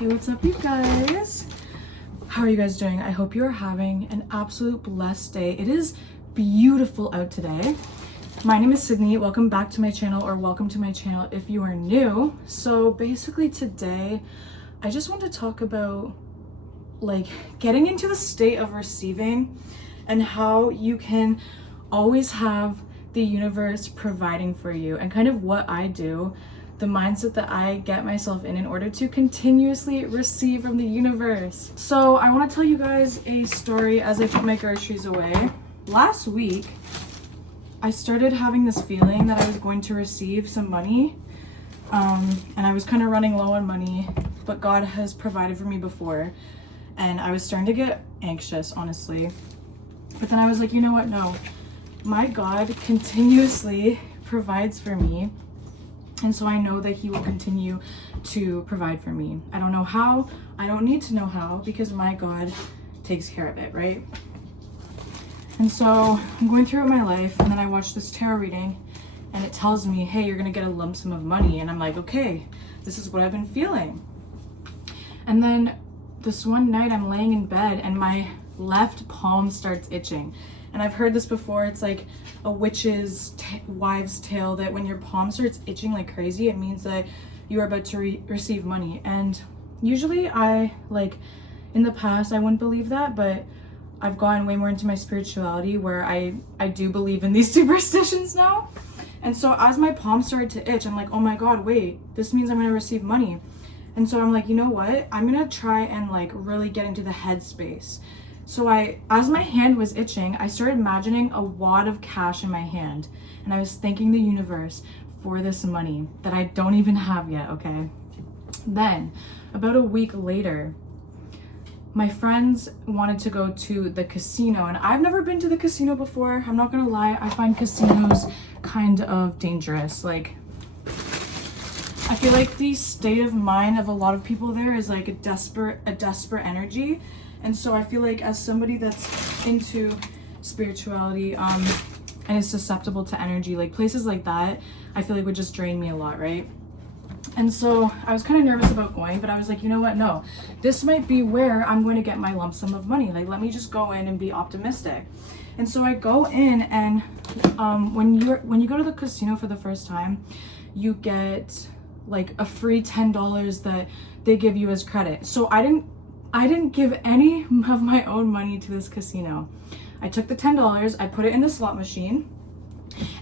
Hey, what's up, you guys? How are you guys doing? I hope you're having an absolute blessed day. It is beautiful out today. My name is Sydney. Welcome back to my channel, or welcome to my channel if you are new. So basically today, I just want to talk about like getting into the state of receiving and how you can always have the universe providing for you, and kind of what I do, the mindset that I get myself in order to continuously receive from the universe. So I want to tell you guys a story as I put my groceries away. Last week, I started having this feeling that I was going to receive some money, and I was kind of running low on money, but God has provided for me before, and I was starting to get anxious, honestly. But then I was like, you know what? No, my God continuously provides for me. And so I know that he will continue to provide for me. I don't know how, I don't need to know how, because my God takes care of it, right? And so I'm going through my life, and then I watched this tarot reading, and it tells me, hey, you're gonna get a lump sum of money. And I'm like, okay, this is what I've been feeling. And then this one night I'm laying in bed and my left palm starts itching. And I've heard this before, it's like a witch's wives' tale that when your palm starts itching like crazy, it means that you are about to receive money. And usually in the past, I wouldn't believe that, but I've gone way more into my spirituality where I do believe in these superstitions now. And so as my palm started to itch, I'm like, oh my God, wait, this means I'm gonna receive money. And so I'm like, you know what? I'm gonna try and like really get into the headspace. So as my hand was itching, I started imagining a wad of cash in my hand, and I was thanking the universe for this money that I don't even have yet, okay? Then, about a week later, my friends wanted to go to the casino, and I've never been to the casino before. I'm not gonna lie, I find casinos kind of dangerous. Like, I feel like the state of mind of a lot of people there is like a desperate energy. And so I feel like as somebody that's into spirituality and is susceptible to energy, like places like that, I feel like would just drain me a lot, right? And so I was kind of nervous about going, but I was like, you know what? No, this might be where I'm going to get my lump sum of money. Like, let me just go in and be optimistic. And so I go in, and when you go to the casino for the first time, you get like a free $10 that they give you as credit. So I didn't give any of my own money to this casino. I took the $10, I put it in the slot machine,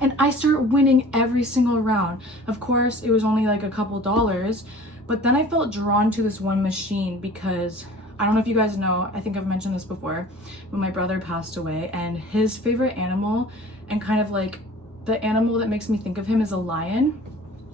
and I start winning every single round. Of course, it was only like a couple dollars, but then I felt drawn to this one machine because I don't know if you guys know, I think I've mentioned this before, when my brother passed away, and his favorite animal, and kind of like the animal that makes me think of him, is a lion.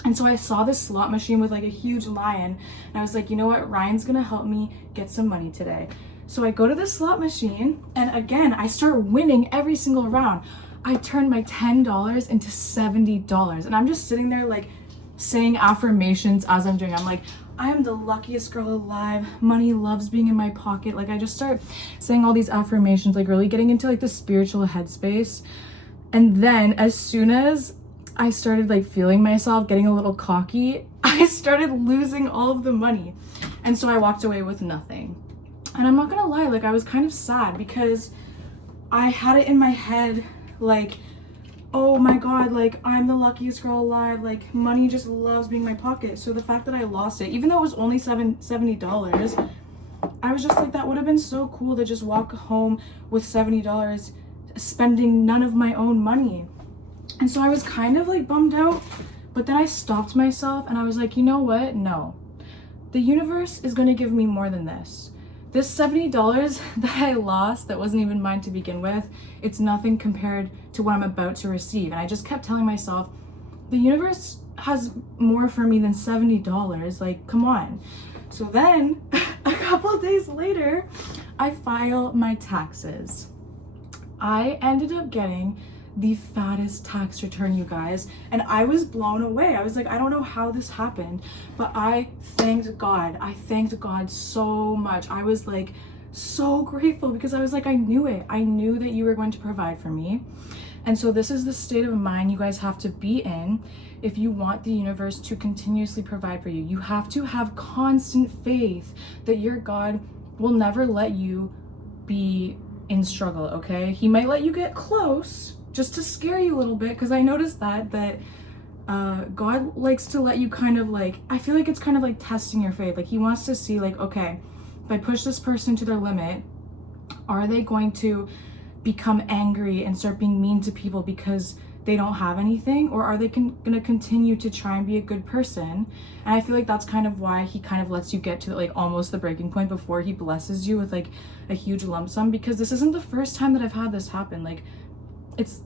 And so I saw this slot machine with like a huge lion, and I was like, you know what? Ryan's gonna help me get some money today. So I go to the slot machine, and again, I start winning every single round. I turn my $10 into $70, and I'm just sitting there like saying affirmations as I'm doing it. I'm like, I am the luckiest girl alive. Money loves being in my pocket. Like, I just start saying all these affirmations, like really getting into like the spiritual headspace. And then as soon as I started like feeling myself getting a little cocky, I started losing all of the money. And so I walked away with nothing. And I'm not gonna lie, like I was kind of sad because I had it in my head like, oh my God, like I'm the luckiest girl alive, like money just loves being in my pocket. So the fact that I lost it, even though it was only $70, I was just like, that would have been so cool to just walk home with $70, spending none of my own money. And so I was kind of like bummed out, but then I stopped myself and I was like, you know what? No, the universe is going to give me more than this. This $70 that I lost, that wasn't even mine to begin with, it's nothing compared to what I'm about to receive. And I just kept telling myself, the universe has more for me than $70. Like, come on. So then a couple of days later, I file my taxes. I ended up getting the fattest tax return, you guys, and I was blown away. I was like, I don't know how this happened, but I thanked God. I thanked God so much. I was like so grateful because I was like, I knew it. I knew that you were going to provide for me. And so this is the state of mind you guys have to be in if you want the universe to continuously provide for you. You have to have constant faith that your God will never let you be in struggle, okay? He might let you get close just to scare you a little bit, because I noticed that God likes to let you kind of like, I feel like it's kind of like testing your faith. Like he wants to see like, okay, if I push this person to their limit, are they going to become angry and start being mean to people because they don't have anything, or are they gonna continue to try and be a good person? And I feel like that's kind of why he kind of lets you get to like almost the breaking point before he blesses you with like a huge lump sum, because this isn't the first time that I've had this happen. Like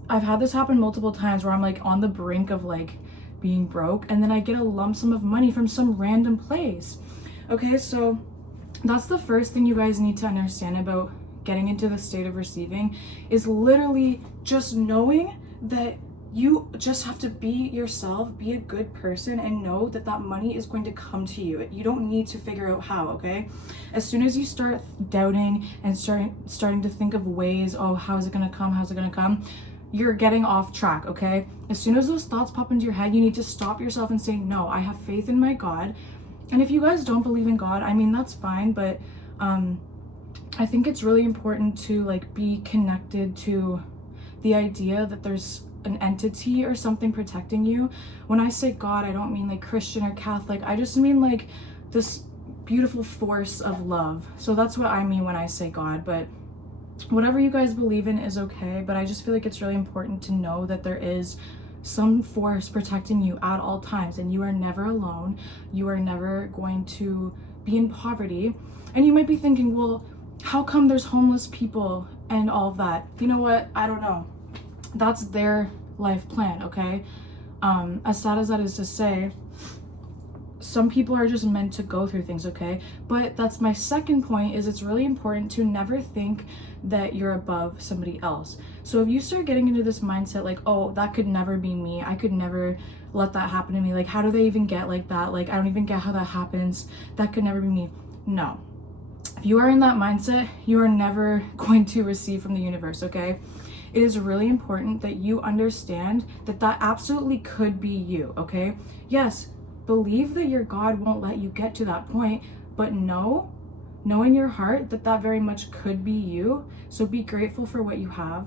I've had this happen multiple times where I'm like on the brink of like being broke, and then I get a lump sum of money from some random place. Okay, so that's the first thing you guys need to understand about getting into the state of receiving, is literally just knowing that you just have to be yourself, be a good person, and know that that money is going to come to you. You don't need to figure out how, okay? As soon as you start doubting and starting to think of ways, oh, how's it gonna come, how's it gonna come, you're getting off track, okay? As soon as those thoughts pop into your head, you need to stop yourself and say, no, I have faith in my God. And if you guys don't believe in God, I mean, that's fine, but I think it's really important to like be connected to the idea that there's an entity or something protecting you. When I say God, I don't mean like Christian or Catholic. I just mean like this beautiful force of love. So that's what I mean when I say God. But whatever you guys believe in is okay. But I just feel like it's really important to know that there is some force protecting you at all times, and you are never alone. You are never going to be in poverty. And you might be thinking, well, how come there's homeless people and all of that? You know what? I don't know. That's their life plan, okay? As sad as that is to say, some people are just meant to go through things, okay? But that's my second point, is it's really important to never think that you're above somebody else. So if you start getting into this mindset like, oh, that could never be me, I could never let that happen to me, like how do they even get like that, like I don't even get how that happens, that could never be me. No, if you are in that mindset, you are never going to receive from the universe, okay? It is really important that you understand that that absolutely could be you, okay? Yes, believe that your God won't let you get to that point, but know in your heart that that very much could be you. So be grateful for what you have.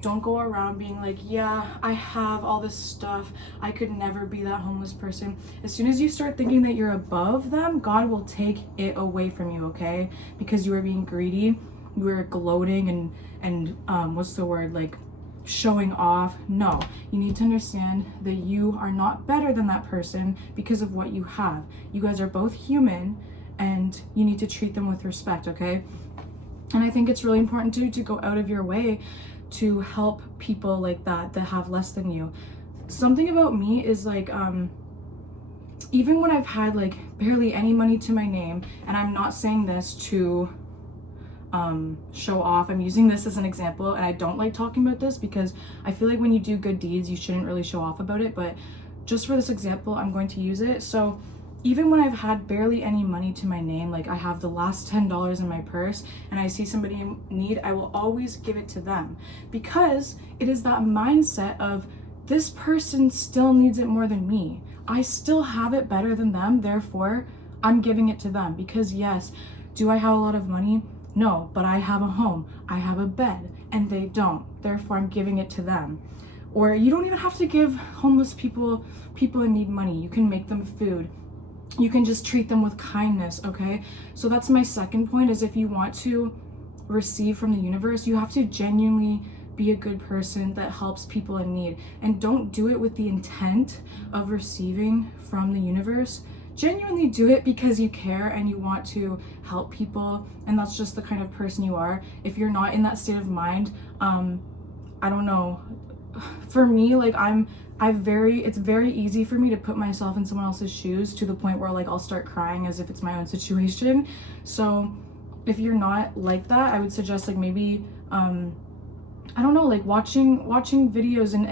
Don't go around being like, yeah, I have all this stuff, I could never be that homeless person. As soon as you start thinking that you're above them, God will take it away from you, okay? Because you are being greedy, you are gloating and what's the word, like showing off. No, you need to understand that you are not better than that person because of what you have. You guys are both human, and you need to treat them with respect, okay? And I think it's really important to go out of your way to help people like that have less than you. Something about me is like, even when I've had like barely any money to my name, and I'm not saying this to show off, I'm using this as an example, and I don't like talking about this because I feel like when you do good deeds, you shouldn't really show off about it, but just for this example, I'm going to use it. So even when I've had barely any money to my name, like I have the last $10 in my purse and I see somebody in need, I will always give it to them, because it is that mindset of this person still needs it more than me. I still have it better than them, therefore I'm giving it to them. Because yes, do I have a lot of money? No, but I have a home, I have a bed, and they don't, therefore I'm giving it to them. Or you don't even have to give homeless people in need money. You can make them food. You can just treat them with kindness, okay? So that's my second point, is if you want to receive from the universe, you have to genuinely be a good person that helps people in need. And don't do it with the intent of receiving from the universe. Genuinely do it because you care and you want to help people, and that's just the kind of person you are. If you're not in that state of mind, I don't know. For me, like it's very easy for me to put myself in someone else's shoes to the point where like I'll start crying as if it's my own situation. So if you're not like that, I would suggest like maybe I don't know, like watching videos and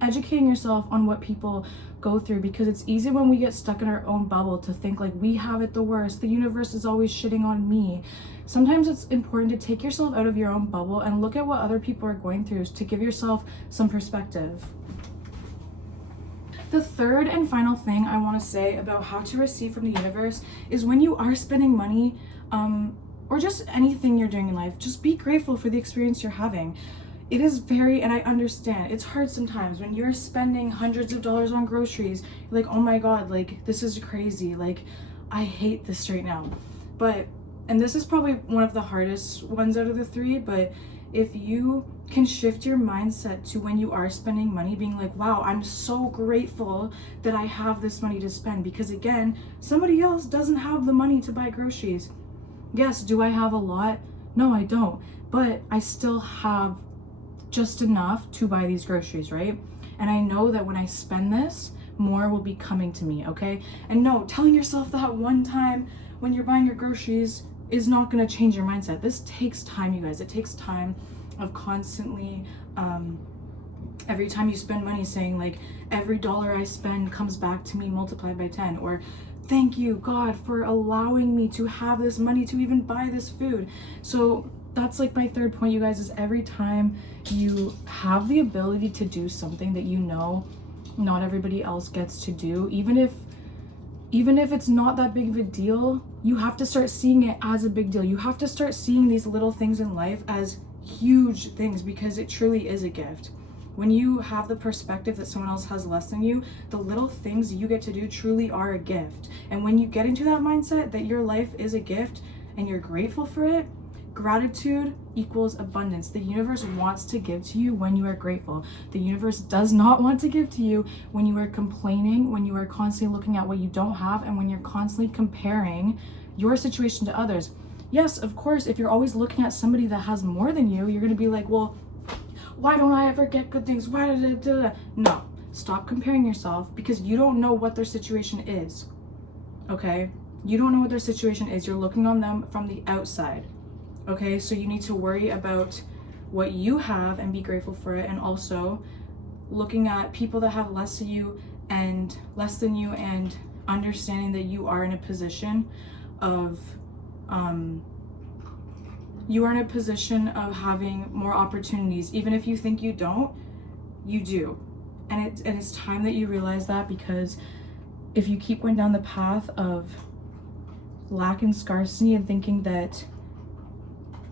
educating yourself on what people go through, because it's easy when we get stuck in our own bubble to think like we have it the worst, the universe is always shitting on me. Sometimes it's important to take yourself out of your own bubble and look at what other people are going through to give yourself some perspective. The third and final thing I want to say about how to receive from the universe is when you are spending money, or just anything you're doing in life, just be grateful for the experience you're having. It is very, and I understand, it's hard sometimes when you're spending hundreds of dollars on groceries, you're like, oh my God, like, this is crazy. Like, I hate this right now. But, and this is probably one of the hardest ones out of the three, but if you can shift your mindset to when you are spending money, being like, wow, I'm so grateful that I have this money to spend, because again, somebody else doesn't have the money to buy groceries. Yes, do I have a lot? No, I don't, but I still have just enough to buy these groceries, right? And I know that when I spend this, more will be coming to me, okay? And no, telling yourself that one time when you're buying your groceries is not going to change your mindset. This takes time, you guys. It takes time of constantly, every time you spend money, saying like, every dollar I spend comes back to me multiplied by 10, or thank you, God, for allowing me to have this money to even buy this food. So that's like my third point, you guys, is every time you have the ability to do something that you know not everybody else gets to do, even if it's not that big of a deal, you have to start seeing it as a big deal. You have to start seeing these little things in life as huge things, because it truly is a gift. When you have the perspective that someone else has less than you, the little things you get to do truly are a gift. And when you get into that mindset that your life is a gift and you're grateful for it, gratitude equals abundance. The universe wants to give to you when you are grateful. The universe does not want to give to you when you are complaining, when you are constantly looking at what you don't have, and when you're constantly comparing your situation to others. Yes, of course, if you're always looking at somebody that has more than you, you're going to be like, well, why don't I ever get good things? Why did it? No, stop comparing yourself, because you don't know what their situation is. Okay? You don't know what their situation is. You're looking on them from the outside. Okay, so you need to worry about what you have and be grateful for it, and also looking at people that have less than you and understanding that you are in a position of having more opportunities. Even if you think you don't, you do. And it's time that you realize that, because if you keep going down the path of lack and scarcity and thinking that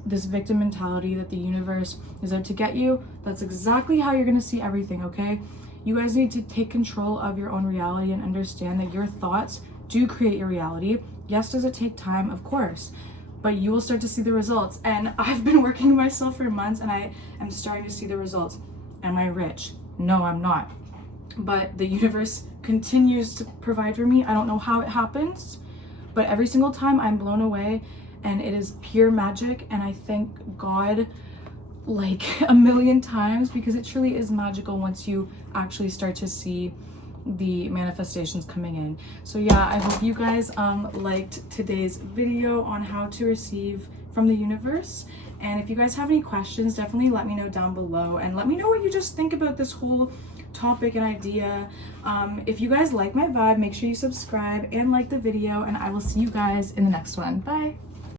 this victim mentality, that the universe is out to get you, that's exactly how you're going to see everything, okay? You guys need to take control of your own reality and understand that your thoughts do create your reality. Yes, does it take time? Of course. But you will start to see the results. And I've been working on myself for months, and I am starting to see the results. Am I rich? No, I'm not. But the universe continues to provide for me. I don't know how it happens, but every single time I'm blown away. And it is pure magic, and I thank God like a million times, because it truly is magical once you actually start to see the manifestations coming in. So yeah, I hope you guys liked today's video on how to receive from the universe. And if you guys have any questions, definitely let me know down below, and let me know what you just think about this whole topic and idea. If you guys like my vibe, make sure you subscribe and like the video, and I will see you guys in the next one. Bye.